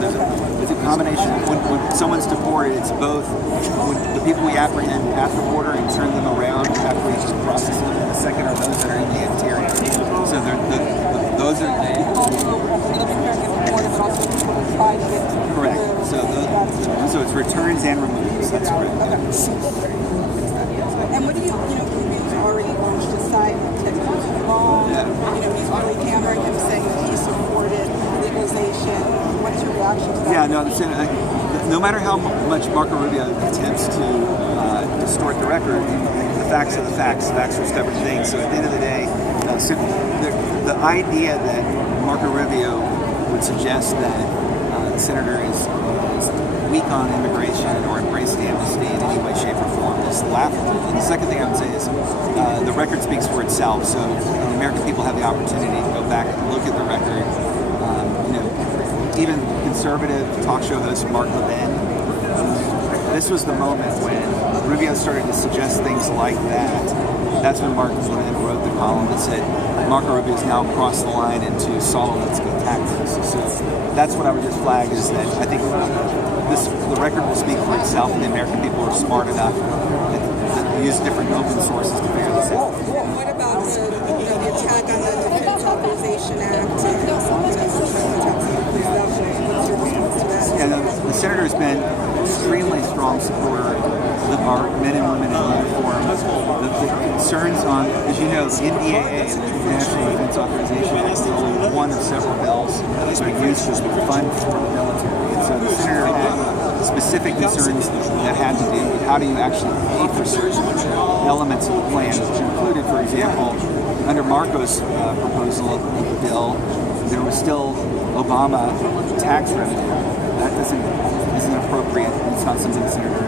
it's a combination. When someone's deported, it's both the people we apprehend at the border and turn them around after we process them, and the second are those that are in the interior. So those are correct. So it's returns and removals. That's correct. And what do you Cruz already launched a site that goes along. He's really hammering him, saying that he supported legalization. What is your reaction to that? Yeah, no matter how much Marco Rubio attempts to distort the record, the facts are the facts. Facts are stubborn things. So at the end of the day, the idea that Marco Rubio would suggest that the senator is weak on immigration or embracing amnesty in any way, shape, or form is laughable. And the second thing I would say is the record speaks for itself. So the American people have the opportunity to go back and look at the record. Even conservative talk show host Mark Levin, this was the moment when Rubio started to suggest things like that. That's when Mark Levin wrote the column that said Marco Rubio has now crossed the line into Solomon's tactics. So that's what I would just flag, is that I think the record will speak for itself, and the American people are smart enough to use different open sources to figure this out. What about the attack on the Defense Authorization Act? The senator has been extremely strong supporter of our men and women in uniform. The concerns on, as you know, the NDAA, the National Defense Authorization Act, is only one of several bills that are used to fund for the military. And so the senator had specific concerns that had to do with how do you actually pay for certain elements of the plan, which included, for example, under Marco's proposal of the bill, there was still Obama tax revenue. That isn't appropriate. It's not something the senator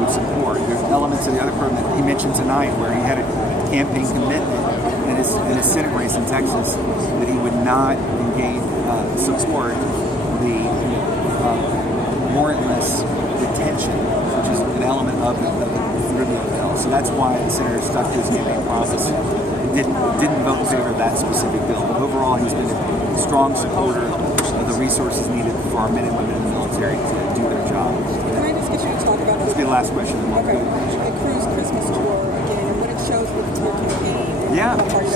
would support. There's elements of the other program that he mentioned tonight where he had a campaign commitment in his Senate race in Texas that he would not support the warrantless detention, which is an element of the Rubio bill. So that's why the senator stuck to his campaign process. Didn't vote in favor of that specific bill. But overall, he's been a strong supporter of the resources needed for our men and women in the military to do their job. Can I just get you to talk about This will be the last question. Okay. The Cruz Christmas tour again, and what it shows with your campaign.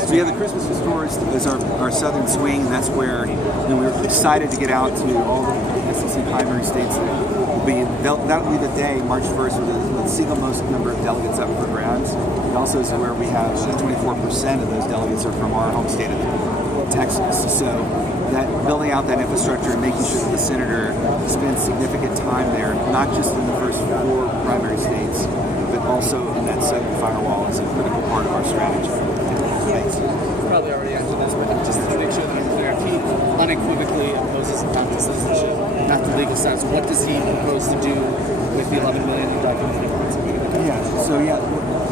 So the Christmas tour is our southern swing, and that's where we were excited to get out to all the SEC primary states. That will be the day, March 1st, with the single most number of delegates up for grabs. It also is where we have 24% of those delegates are from our home state of Texas. So that building out that infrastructure and making sure that the senator spends significant time there, not just in the first 4 primary states, but also in that southern firewall, is a critical part of our strategy. Thanks. You probably already answered this, but just to make sure that I'm clear, he unequivocally opposes a path to citizenship, not the legal status. What does he propose to do with the $11 million undocumented immigrants?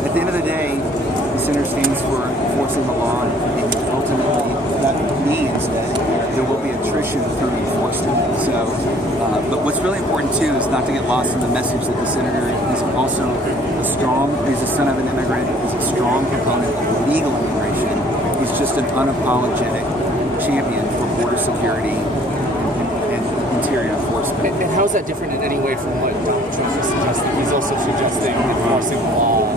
At the end of the day, the senator stands for enforcing the law, and ultimately that means that there will be attrition through enforcement. So, but what's really important too is not to get lost in the message that the senator is also he's the son of an immigrant, he's a strong proponent of legal immigration. He's just an unapologetic champion for border security and interior enforcement. And how is that different in any way from what Donald Trump is suggesting? He's also suggesting enforcing the law.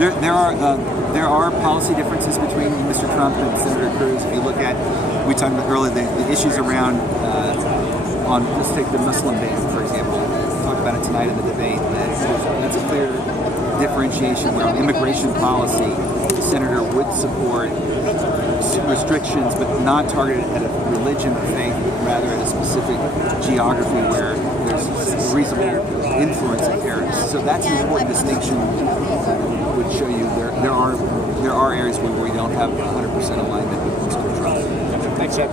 There are policy differences between Mr. Trump and Senator Cruz. If you look at, we talked about earlier, the issues around let's take the Muslim ban, for example. We talked about it tonight in the debate. That's a clear differentiation where on immigration policy, the senator would support restrictions, but not targeted at a religion or faith, but rather at a specific geography where there's reasonable influence of terrorists. So that's an important distinction that would show you there are areas where we don't have 100% alignment with Mr. Trump. Thanks, Jeff.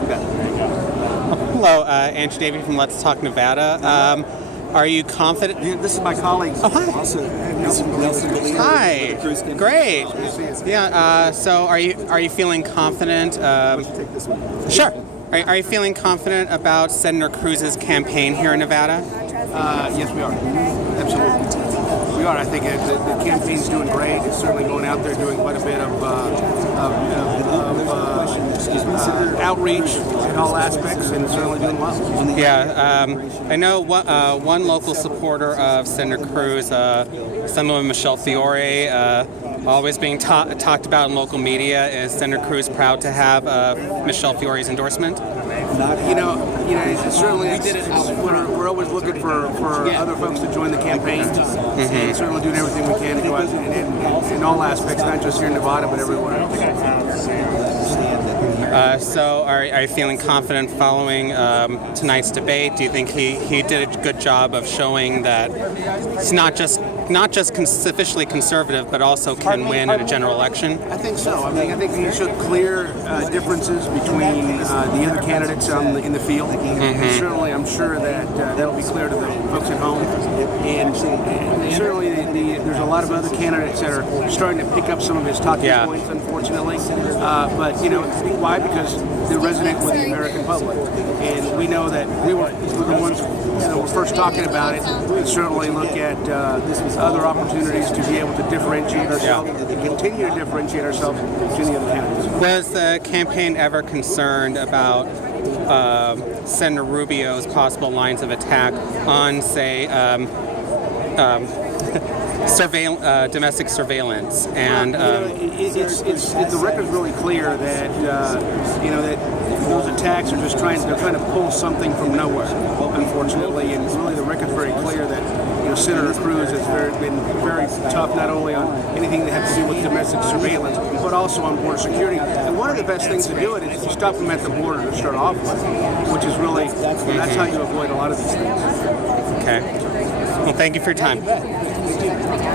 Hello, Andrew Davey from Let's Talk Nevada. Are you confident? This is my colleague. Oh, hi. Also, Nelson. Hi. Great. Yeah. So, are you feeling confident? Why don't you take this one? Sure. Are you feeling confident about Senator Cruz's campaign here in Nevada? Yes, we are. Absolutely. We are. I think the campaign's doing great. It's certainly going out there doing quite a bit of outreach in all aspects, and certainly doing well. Yeah, I know one local supporter of Senator Cruz, Senator Michelle Fiore, always being talked about in local media. Is Senator Cruz proud to have Michelle Fiore's endorsement? Certainly we're always looking for other folks to join the campaign, and certainly doing everything we can to go out in all aspects, not just here in Nevada, but everywhere else. So are you feeling confident following tonight's debate? Do you think he did a good job of showing that he's not just sufficiently conservative, but also can win in a general election? I think so. I think he showed clear differences between the other candidates in the field. And certainly, I'm sure that that will be clear to the folks at home. And certainly, there's a lot of other candidates that are starting to pick up some of his talking points, unfortunately. But why? Because they resonate with the American public, and we know that we were the ones that were first talking about it. We certainly look at other opportunities to be able to differentiate ourselves, to continue to differentiate ourselves to the other candidates. Was the campaign ever concerned about Senator Rubio's possible lines of attack on, say, domestic surveillance? And the record's really clear that that those attacks are just trying to pull something from nowhere, unfortunately. And really, the record's very clear that Senator Cruz has been very tough, not only on anything that has to do with domestic surveillance, but also on border security. And one of the best things to do it is to stop them at the border to start off with, which is really, that's how you avoid a lot of these things. Okay. Well, thank you for your time.